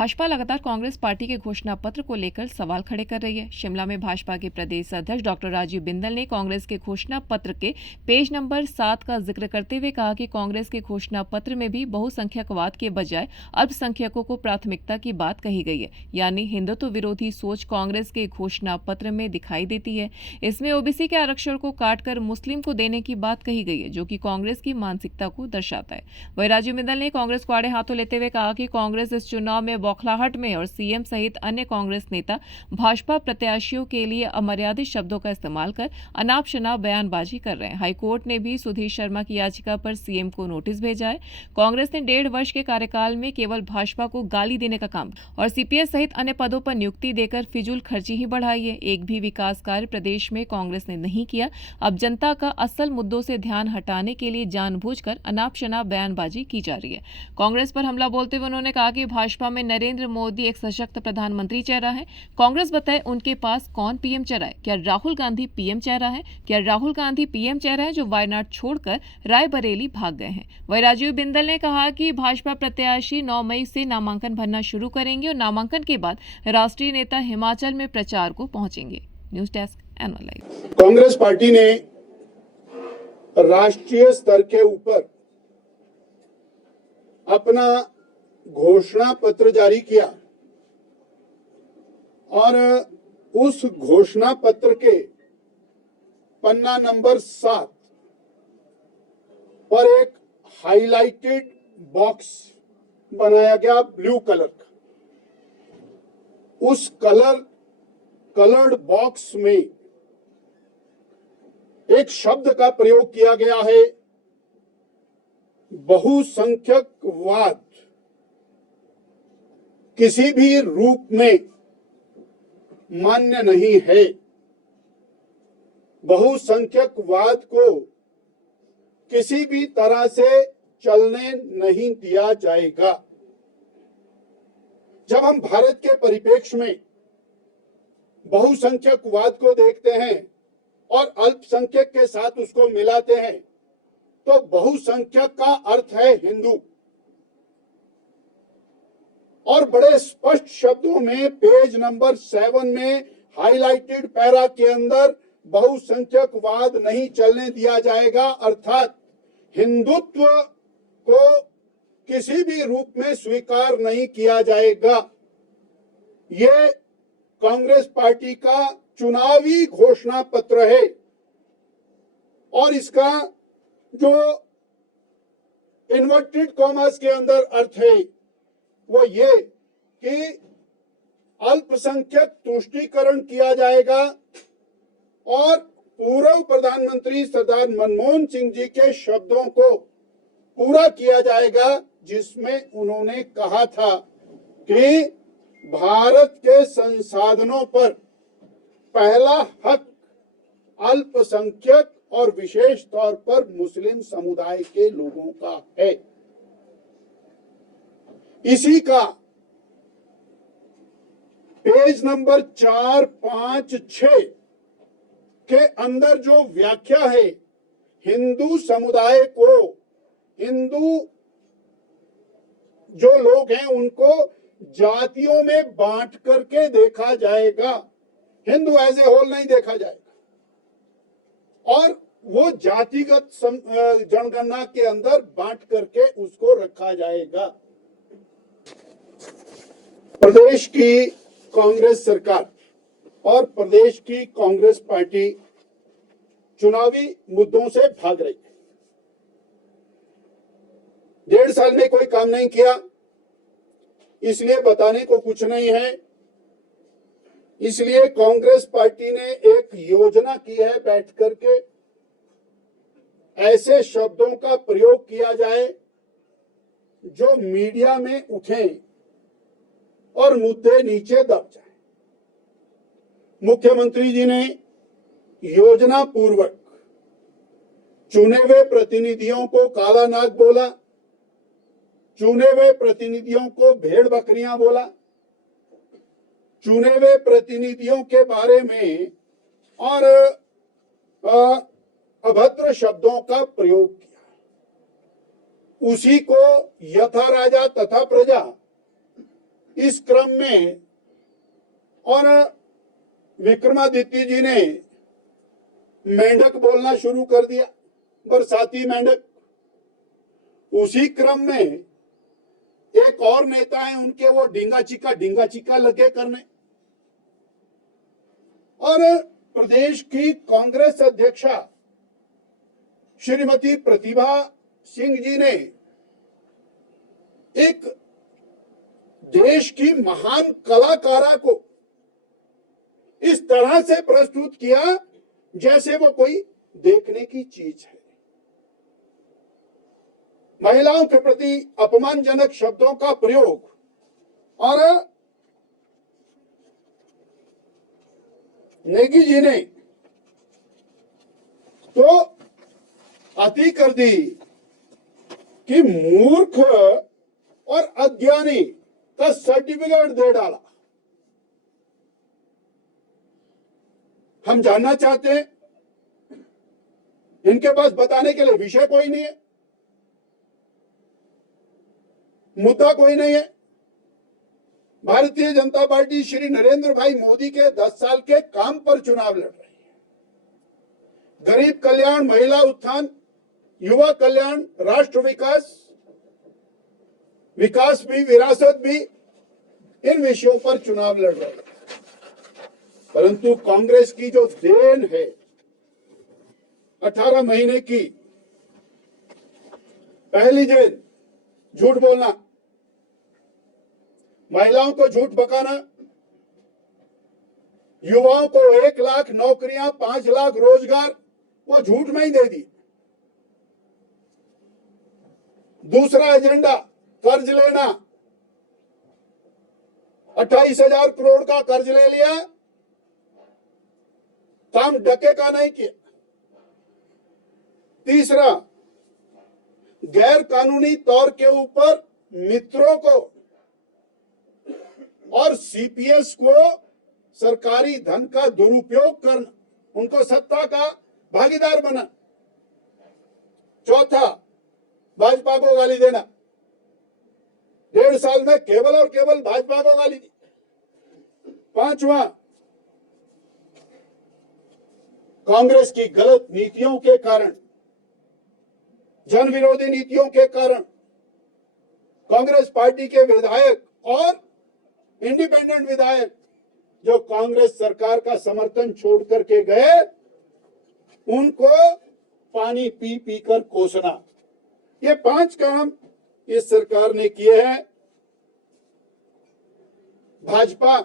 भाजपा लगातार कांग्रेस पार्टी के घोषणा पत्र को लेकर सवाल खड़े कर रही है। शिमला में भाजपा के प्रदेश अध्यक्ष डॉक्टर राजीव बिंदल ने कांग्रेस के घोषणा पत्र के पेज नंबर 7 का जिक्र करते हुए कहा कि कांग्रेस के घोषणा पत्र में भी बहुसंख्यकवाद के बजाय अल्पसंख्यकों को प्राथमिकता की बात कही गई है, यानी हिंदुत्व विरोधी सोच कांग्रेस के घोषणा पत्र में दिखाई देती है। इसमें ओबीसी के आरक्षण को काटकर मुस्लिम को देने की बात कही गई है, जो कि कांग्रेस की मानसिकता को दर्शाता है। वहीं राजीव बिंदल ने कांग्रेस को आड़े हाथों लेते हुए कहा कि कांग्रेस इस चुनाव में बौखलाहट में और सीएम सहित अन्य कांग्रेस नेता भाजपा प्रत्याशियों के लिए अमर्यादित शब्दों का इस्तेमाल कर अनाप शनाप बयानबाजी कर रहे हैं। हाईकोर्ट ने भी सुधीर शर्मा की याचिका पर सीएम को नोटिस भेजा है। कांग्रेस ने 1.5 वर्ष के कार्यकाल में केवल भाजपा को गाली देने का काम और सीपीएस सहित अन्य पदों पर नियुक्ति देकर फिजूल खर्ची ही बढ़ाई है। एक भी विकास कार्य प्रदेश में कांग्रेस ने नहीं किया। अब जनता का असल मुद्दों से ध्यान हटाने के लिए जानबूझकर अनाप शनाप बयानबाजी की जा रही है। कांग्रेस पर हमला बोलते हुए उन्होंने कहा कि भाजपा में नरेंद्र मोदी एक सशक्त प्रधानमंत्री चेहरा है। कांग्रेस बताए उनके पास कौन पीएम चेहरा है? क्या राहुल गांधी पीएम चेहरा है? क्या राहुल गांधी पीएम चेहरा है जो वायनाड छोड़कर रायबरेली भाग गए हैं? वहीं राजीव बिंदल ने कहा कि भाजपा प्रत्याशी 9 मई से नामांकन भरना शुरू करेंगे और नामांकन के बाद राष्ट्रीय नेता हिमाचल में प्रचार को पहुंचेंगे। News desk NO live. Congress party ने राष्ट्रीय स्तर के ऊपर अपना घोषणा पत्र जारी किया और उस घोषणा पत्र के पन्ना नंबर 7 पर एक हाइलाइटेड बॉक्स बनाया गया ब्लू कलर का। उस कलर्ड बॉक्स में एक शब्द का प्रयोग किया गया है, बहुसंख्यकवाद। किसी भी रूप में मान्य नहीं है। बहुसंख्यकवाद को किसी भी तरह से चलने नहीं दिया जाएगा। जब हम भारत के परिप्रेक्ष्य में बहुसंख्यकवाद को देखते हैं और अल्पसंख्यक के साथ उसको मिलाते हैं, तो बहुसंख्यक का अर्थ है हिंदू। और बड़े स्पष्ट शब्दों में पेज नंबर 7 में हाइलाइटेड पैरा के अंदर बहुसंख्यकवाद नहीं चलने दिया जाएगा, अर्थात हिंदुत्व को किसी भी रूप में स्वीकार नहीं किया जाएगा। ये कांग्रेस पार्टी का चुनावी घोषणा पत्र है और इसका जो इन्वर्टेड कॉमर्स के अंदर अर्थ है वो ये कि अल्पसंख्यक तुष्टीकरण किया जाएगा और पूर्व प्रधानमंत्री सरदार मनमोहन सिंह जी के शब्दों को पूरा किया जाएगा, जिसमें उन्होंने कहा था कि भारत के संसाधनों पर पहला हक अल्पसंख्यक और विशेष तौर पर मुस्लिम समुदाय के लोगों का है। इसी का पेज नंबर 4, 5, 6 के अंदर जो व्याख्या है, हिंदू समुदाय को, हिंदू जो लोग हैं उनको जातियों में बांट करके देखा जाएगा, हिंदू एज ए होल नहीं देखा जाएगा। और वो जातिगत जनगणना के अंदर बांट करके उसको रखा जाएगा। प्रदेश की कांग्रेस सरकार और प्रदेश की कांग्रेस पार्टी चुनावी मुद्दों से भाग रही है। 1.5 साल में कोई काम नहीं किया, इसलिए बताने को कुछ नहीं है। इसलिए कांग्रेस पार्टी ने एक योजना की है, बैठ करके ऐसे शब्दों का प्रयोग किया जाए जो मीडिया में उठे और मुद्दे नीचे दब जाए। मुख्यमंत्री जी ने योजना पूर्वक चुने हुए प्रतिनिधियों को काला नाग बोला, चुने हुए प्रतिनिधियों को भेड़ बकरियां बोला, चुने हुए प्रतिनिधियों के बारे में और अभद्र शब्दों का प्रयोग किया। उसी को यथा राजा तथा प्रजा इस क्रम में और विक्रमादित्य जी ने मेंढक बोलना शुरू कर दिया, बरसाती मेंढक। उसी क्रम में एक और नेता है उनके, वो ढींगा चिक्का लगे करने। और प्रदेश की कांग्रेस अध्यक्षा श्रीमती प्रतिभा सिंह जी ने एक देश की महान कलाकारा को इस तरह से प्रस्तुत किया जैसे वो कोई देखने की चीज है। महिलाओं के प्रति अपमानजनक शब्दों का प्रयोग और नेगी जी ने तो अति कर दी कि मूर्ख और अज्ञानी का सर्टिफिकेट दे डाला। हम जानना चाहते हैं, इनके पास बताने के लिए विषय कोई नहीं है, मुद्दा कोई नहीं है। भारतीय जनता पार्टी श्री नरेंद्र भाई मोदी के 10 साल के काम पर चुनाव लड़ रही है। गरीब कल्याण, महिला उत्थान, युवा कल्याण, राष्ट्र विकास, विकास भी, विरासत भी, इन विषयों पर चुनाव लड़ रही है। परंतु कांग्रेस की जो देन है 18 महीने की, पहली जेल झूठ बोलना, महिलाओं को झूठ बकाना, युवाओं को 1 लाख नौकरियां, 5 लाख रोजगार, वो झूठ में ही दे दी। दूसरा एजेंडा कर्ज लेना, 28,000 करोड़ का कर्ज ले लिया, काम डके का नहीं किया। तीसरा, गैर कानूनी तौर के ऊपर मित्रों को और सीपीएस को सरकारी धन का दुरुपयोग करना, उनको सत्ता का भागीदार बना। चौथा, भाजपा को गाली देना, 1.5 साल में केवल और केवल भाजपा को गाली दी। पांचवा, कांग्रेस की गलत नीतियों के कारण, जन विरोधी नीतियों के कारण कांग्रेस पार्टी के विधायक और इंडिपेंडेंट विधायक जो कांग्रेस सरकार का समर्थन छोड़ करके गए, उनको पानी पी पी कर कोसना। ये 5 काम इस सरकार ने किए हैं। भाजपा